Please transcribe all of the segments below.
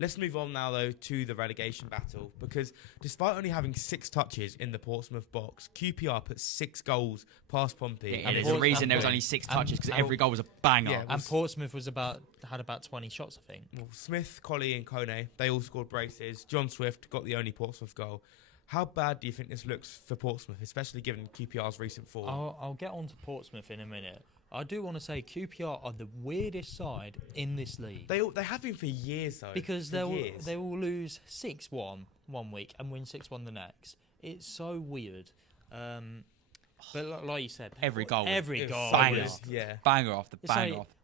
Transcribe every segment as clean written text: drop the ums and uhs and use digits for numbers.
Let's move on now, though, to the relegation battle, because despite only having 6 touches in the Portsmouth box, QPR put 6 goals past Pompey. And there's a reason there was only 6 touches, because every goal was a banger. Yeah, and Portsmouth had about 20 shots, I think. Well, Smith, Colley and Kone, they all scored braces. John Swift got the only Portsmouth goal. How bad do you think this looks for Portsmouth, especially given QPR's recent form? I'll get on to Portsmouth in a minute. I do want to say QPR are the weirdest side in this league. They have been for years, though. Because they will lose 6-1 one week and win 6-1 the next. It's so weird. But like you said, every goal, banger, banger after banger after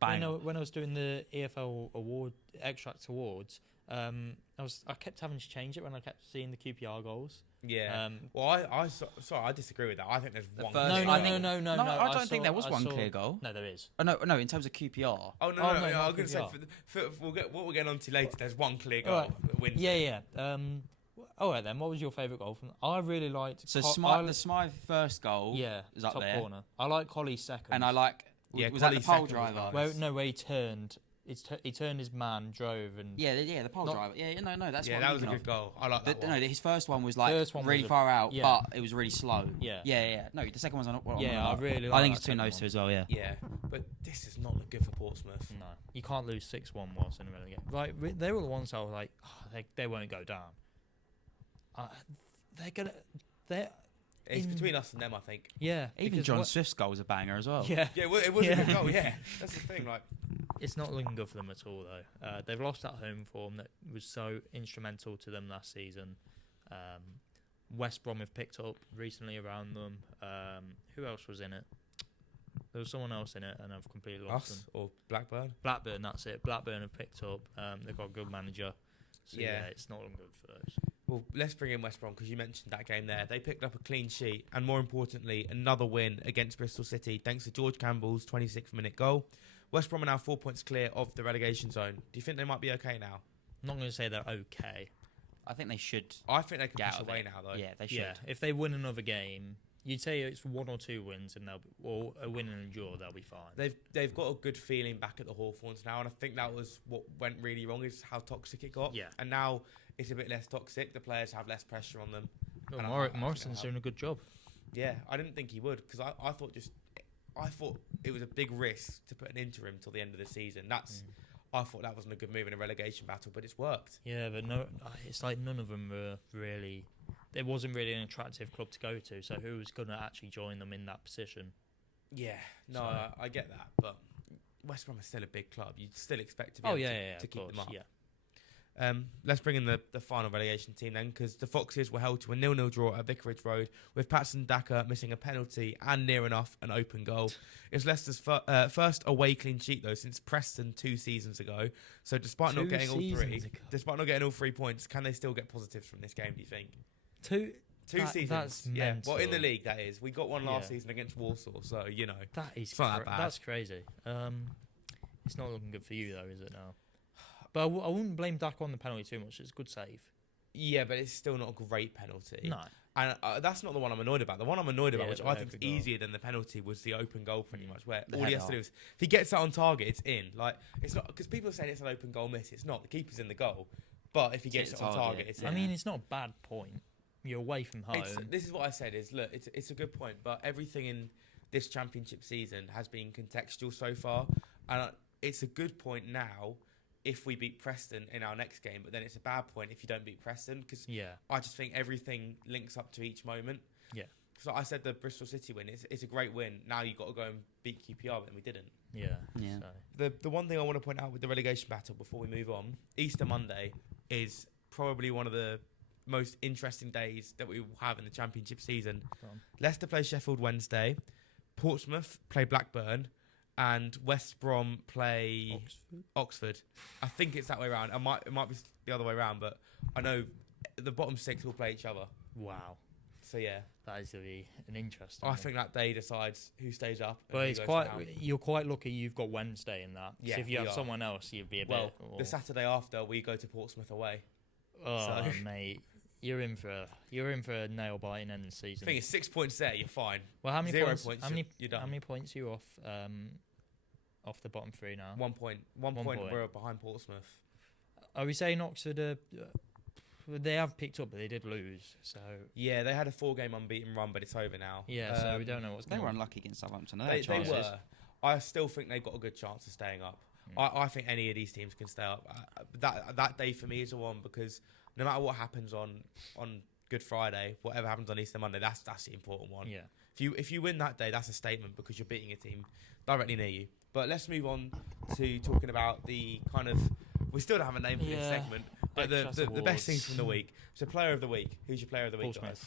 banger. When I was doing the EFL Xtract awards, I kept having to change it when I kept seeing the QPR goals. Yeah. I disagree with that. I think there's one. No. I don't think there was one clear goal. No, there is. Oh, no. In terms of QPR. Oh no. I was going to say what we're getting on to later. There's one clear goal that wins. Yeah. All right then. What was your favourite goal from? I really liked. So the Smythe first goal. Yeah, was up top there. corner. I like Colley's second. And I like. Was that the pole driver? Where he turned. He turned his man, drove, and the pole driver. That's that was a good goal. I like that one. No, his first one was really far out, but it was really slow. Yeah. No, the second one's on. I really. I think it's between those two as well. Yeah. Yeah, but this does not look good for Portsmouth. No, you can't lose 6-1 whilst in a relegation. Like they were the ones I was like, they won't go down. It's between us and them, I think. Yeah, even John Swift's goal was a banger as well. Yeah, it was a good goal. Yeah, that's the thing. Like, it's not looking good for them at all, though. They've lost that home form that was so instrumental to them last season. West Brom have picked up recently around them. Who else was in it? There was someone else in it, and I've completely lost them. Or Blackburn? Blackburn, that's it. Blackburn have picked up. They've got a good manager. So it's not looking good for those. Well, let's bring in West Brom because you mentioned that game there. They picked up a clean sheet and, more importantly, another win against Bristol City thanks to George Campbell's 26th minute goal. West Brom are now 4 points clear of the relegation zone. Do you think they might be okay now? I'm not going to say they're okay. I think they should. I think they can push away now, though. Yeah, they should. Yeah, if they win another game, you'd say it's 1 or 2 wins, and or a win and a draw, they'll be fine. They've got a good feeling back at the Hawthorns now, and I think that was what went really wrong is how toxic it got. Yeah. And now it's a bit less toxic. The players have less pressure on them. Well, Morrison's doing a good job. Yeah, I didn't think he would because I thought it was a big risk to put an interim till the end of the season. I thought that wasn't a good move in a relegation battle, but it's worked. Yeah, but no, it's like none of them were really. There wasn't really an attractive club to go to, so who was going to actually join them in that position? Yeah, no, I get that, but West Brom is still a big club. You'd still expect to be able to keep them up. Yeah. Let's bring in the final relegation team then, because the Foxes were held to a 0-0 draw at Vicarage Road, with Patson Daka missing a penalty and near enough an open goal. It's Leicester's first away clean sheet though since Preston 2 seasons ago. So despite not getting all 3 points, can they still get positives from this game? Do you think? Two seasons. That's mental. Well, in the league that is. We got one last season against Walsall, so you know it's not that bad. That's crazy. It's not looking good for you though, is it now? But I wouldn't blame Daka on the penalty too much. It's a good save. Yeah, but it's still not a great penalty. No. And that's not the one I'm annoyed about. The one I'm annoyed about, which I think is easier than the penalty, was the open goal pretty much, where all he has to do is, if he gets that on target, it's in. Like, it's not, because people are saying it's an open goal miss. It's not. The keeper's in the goal. But if he gets it on target, it's in. I mean, it's not a bad point. You're away from home. This is what I said is, look, it's a good point, but everything in this championship season has been contextual so far. And it's a good point now if we beat Preston in our next game, but then it's a bad point if you don't beat Preston, because I just think everything links up to each moment. Yeah. So I said the Bristol City win, it's a great win. Now you've got to go and beat QPR, but then we didn't. Yeah. So. The one thing I want to point out with the relegation battle before we move on, Easter Monday is probably one of the most interesting days that we will have in the championship season. Leicester play Sheffield Wednesday, Portsmouth play Blackburn, and West Brom play Oxford. I think it's that way around. It might be the other way around, but I know the bottom 6 will play each other. Wow. So yeah, that is going to be an interesting. I think that day decides who stays up. But it's you're quite lucky you've got Wednesday in that. Yeah, so if you have someone else, you'd be a bit. Well, the Saturday after we go to Portsmouth away. Oh mate, you're in for a nail biting end of the season. I think it's 6 points there. You're fine. Well, how many 0 points? You're done. How many points are you off the bottom 3 now? 1 point. 1 point. We're behind Portsmouth. Are we saying Oxford? They have picked up, but they did lose. So yeah, they had a 4-game unbeaten run, but it's over now. Yeah, so we don't know what's. They were unlucky against Southampton. They were. I still think they've got a good chance of staying up. I think any of these teams can stay up. That day for me is the one, because no matter what happens on Good Friday, whatever happens on Easter Monday, that's the important one. Yeah. If you win that day, that's a statement, because you're beating a team directly near you. But let's move on to talking about the kind of. We still don't have a name for this segment, but the best things from the week. So, player of the week. Who's your player of the week, guys?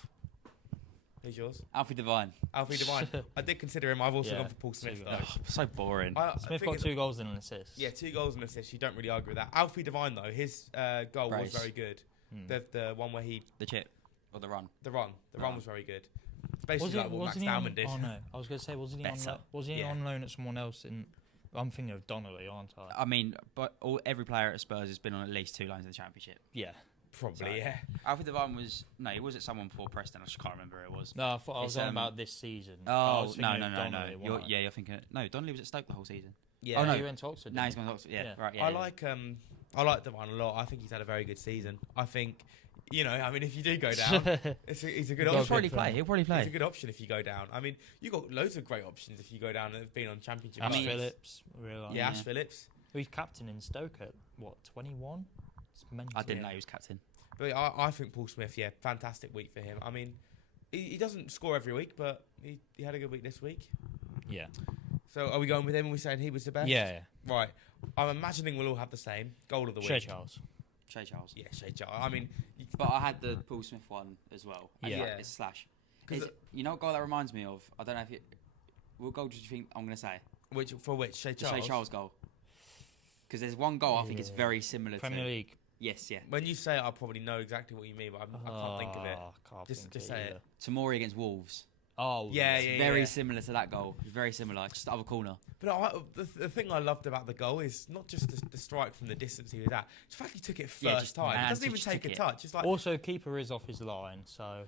Who's yours? Alfie Devine. Alfie Devine. I did consider him. I've also gone for Paul Smith, though. So boring. Smith got 2 goals and an assist. Yeah, 2 goals and an assist. You don't really argue with that. Alfie Devine, though, his goal was very good. The one where he... The chip. Or the run. The run was very good. It's basically like what Max Dowman did. Oh, no. I was going to say, wasn't he on loan at someone else in... I'm thinking of Donnelly, aren't I? I mean, but every player at Spurs has been on at least 2 loans in the Championship. Yeah. Probably, yeah. Alfie Devine was... No, he was at someone before Preston. I just can't remember who it was. No, I thought I was on about this season. Oh, no. You're thinking... No, Donnelly was at Stoke the whole season. Yeah. Oh, no. He went to Oxford. No, he's going to Oxford. Yeah, right. Yeah, I like Devine a lot. I think he's had a very good season. I think... I mean, if you do go down, he's a good option. He'll probably play. He's a good option if you go down. I mean, you've got loads of great options if you go down and have been on Championship. Ash Phillips. Ash Phillips. He's captain in Stoke at, 21? I didn't know he was captain. But I think Paul Smith, fantastic week for him. I mean, he doesn't score every week, but he had a good week this week. Yeah. So are we going with him and we're saying he was the best? Yeah. Right. I'm imagining we'll all have the same. Goal of the week. Shea Charles. Yeah, Shea Charles. I mean... But I had the Paul Smith one as well. Yeah. It's Slash. You know what goal that reminds me of? I don't know if it... What goal did you think I'm going to say? Which? Shea Charles? The Shea Charles goal. Because there's one goal I think it's very similar Premier League. Yes, yeah. When you say it, I probably know exactly what you mean, but I can't think of it. Just say it. Tomori against Wolves. Oh, yeah. Very similar to that goal. Very similar. Just the other corner. But the thing I loved about the goal is not just the strike from the distance he was at. It's the fact he took it first time. He doesn't even take a touch. It's like also, keeper is off his line, so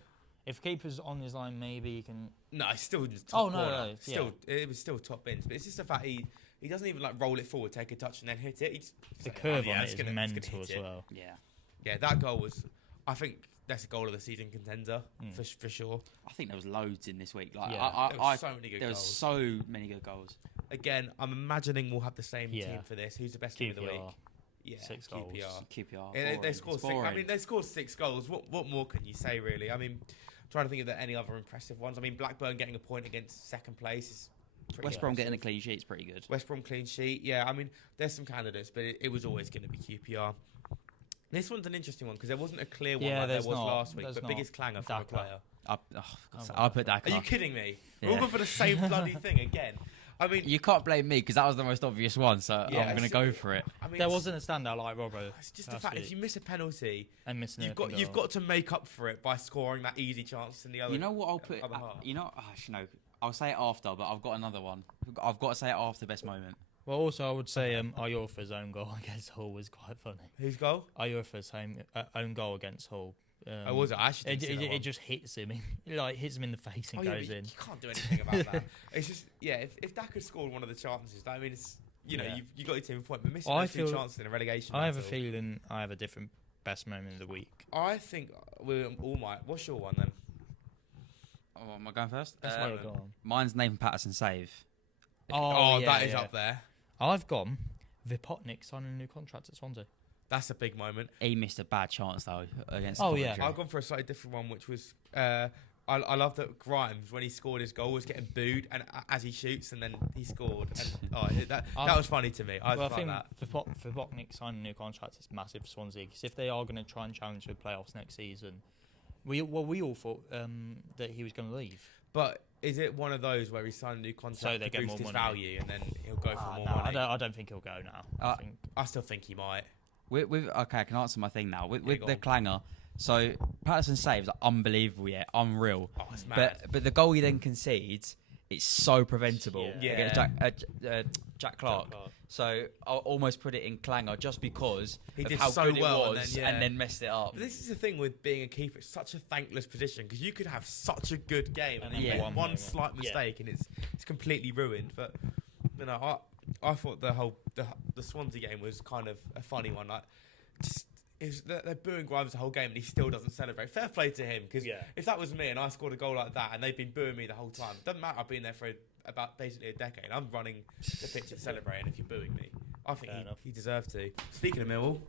if keeper's on his line, maybe he can. No, it's still just top corner. No. It was still top bins, but it's just the fact he doesn't even like roll it forward, take a touch, and then hit it. The curve on it is mental as well. Yeah, that goal was. I think that's a goal of the season contender for sure. I think there was loads in this week. Like there was so many good goals. There was so many good goals. Again, I'm imagining we'll have the same team for this. Who's the best team of the week? Yeah, 6 goals. QPR. They scored 6. I mean, they scored 6 goals. What more can you say, really? I mean, trying to think of any other impressive ones. I mean, Blackburn getting a point against second place is pretty West Brom getting a clean sheet is pretty good. West Brom clean sheet, yeah. I mean, there's some candidates, but it was always going to be QPR. This one's an interesting one because there wasn't a clear one like there was last week, but biggest clanger from a player. I'll put Daka. Are you kidding me? We're all going for the same bloody thing again. I mean, you can't blame me because that was the most obvious one, so I'm going to go for it. I mean, there wasn't a standout like Robbo. It's just the fact if you miss a penalty, and you've got to make up for it by scoring that easy chance in the other. You know what I'll put? I'll say it after, but I've got another one. I've got to say it after best moment. Well, also I would say Iorfa's own goal against Hull was quite funny. Whose goal? Iorfa's own goal against Hull. Was it? I actually it just hits him. Hits him in the face and goes in. You can't do anything about that. It's just if Daka scored one of the chances, I mean, it's you got your team point, but missing those 2 chances in a relegation. I have a feeling I have a different best moment of the week. I think we all might. What's your one then? Oh, am I going first? Mine's Nathan Patterson save. That is up there. I've gone Vipotnik signing a new contract at Swansea. That's a big moment. He missed a bad chance though against. I've gone for a slightly different one, which was I love that Grimes when he scored his goal was getting booed, and as he shoots and then he scored. And, that was funny to me. I think that. Vipotnik signing a new contract is massive for Swansea because if they are going to try and challenge for playoffs next season, we all thought that he was going to leave. But is it one of those where he signed a new contract to boost his value and then he'll go for more money? I don't think he'll go now. I still think he might. I can answer my thing now. With the clanger, so Patterson's saves are unbelievable, unreal. Oh, it's mad. But the goal he then concedes, it's so preventable against Jack Clark. So I'll almost put it in clanger just because he did how so good well it was and then messed it up. But this is the thing with being a keeper; it's such a thankless position because you could have such a good game and then make one slight mistake and it's completely ruined. But I thought the Swansea game was kind of a funny one. Like they're booing Grimes the whole game and he still doesn't celebrate. Fair play to him, because if that was me and I scored a goal like that and they've been booing me the whole time, it doesn't matter. I've been there for about basically a decade. I'm running the pitch and celebrating if you're booing me. I think he deserved to. Speaking of Millwall,